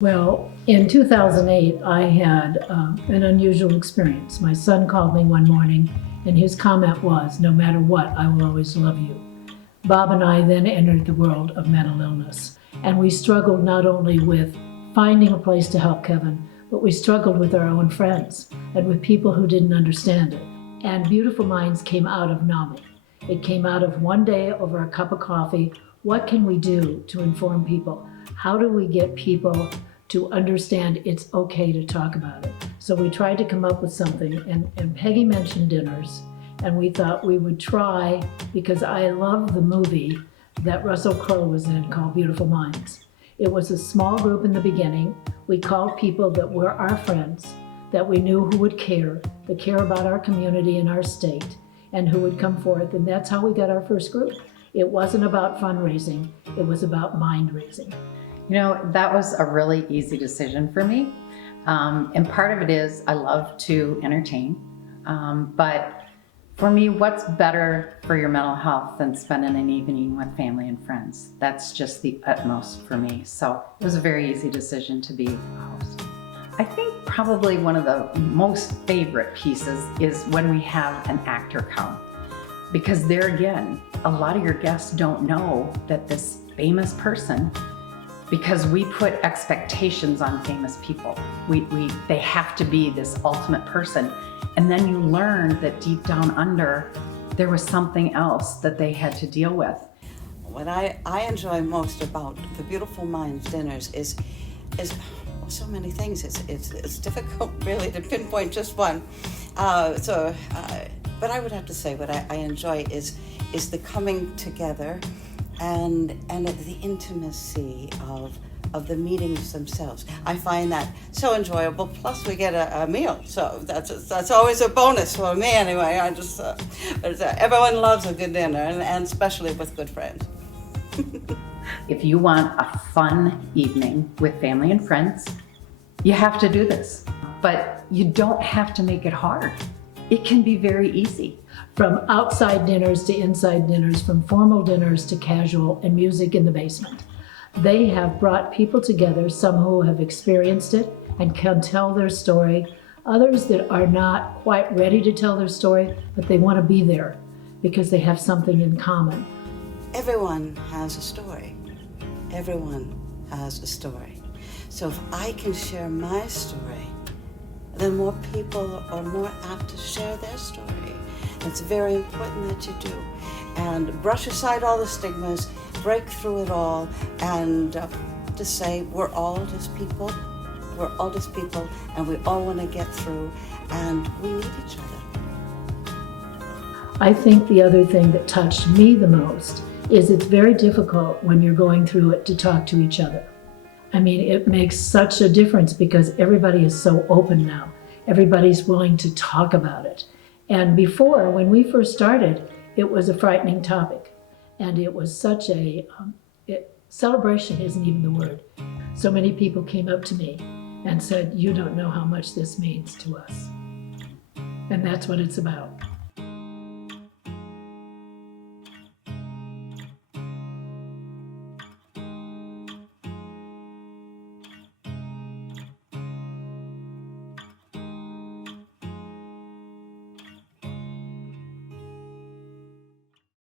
Well, in 2008, I had an unusual experience. My son called me one morning, and his comment was, "No matter what, I will always love you." Bob and I then entered the world of mental illness, and we struggled not only with finding a place to help Kevin, but we struggled with our own friends and with people who didn't understand it. And Beautiful Minds came out of NAMI. It came out of one day over a cup of coffee. What can we do to inform people? How do we get people to understand it's okay to talk about it? So we tried to come up with something, and Peggy mentioned dinners, and we thought we would try, because I love the movie that Russell Crowe was in called Beautiful Minds. It was a small group in the beginning. We called people that were our friends, that we knew who would care, that care about our community and our state, and who would come forth, and that's how we got our first group. It wasn't about fundraising, it was about mind raising. You know, that was a really easy decision for me. And part of it is I love to entertain. But for me, what's better for your mental health than spending an evening with family and friends? That's just the utmost for me. So it was a very easy decision to be a host. I think probably one of the most favorite pieces is when we have an actor come. Because there again, a lot of your guests don't know that this famous person, because we put expectations on famous people. They have to be this ultimate person. And then you learn that deep down under, there was something else that they had to deal with. What I enjoy most about the Beautiful Minds dinners is so many things. It's difficult really to pinpoint just one. But I would have to say what I enjoy is the coming together and the intimacy of the meetings themselves. I find that so enjoyable. Plus, we get a meal, so that's always a bonus for me anyway. Everyone loves a good dinner, and especially with good friends. If you want a fun evening with family and friends, you have to do this. But you don't have to make it hard. It can be very easy. From outside dinners to inside dinners, from formal dinners to casual, and music in the basement. They have brought people together, some who have experienced it and can tell their story, others that are not quite ready to tell their story, but they want to be there because they have something in common. Everyone has a story. Everyone has a story. So if I can share my story, then more people are more apt to share their story. It's very important that you do. And brush aside all the stigmas, break through it all, and to say we're all just people. We're all just people, and we all want to get through, and we need each other. I think the other thing that touched me the most is it's very difficult when you're going through it to talk to each other. I mean, it makes such a difference because everybody is so open now. Everybody's willing to talk about it. And before, when we first started, it was a frightening topic. And it was such a, celebration isn't even the word. So many people came up to me and said, "You don't know how much this means to us." And that's what it's about.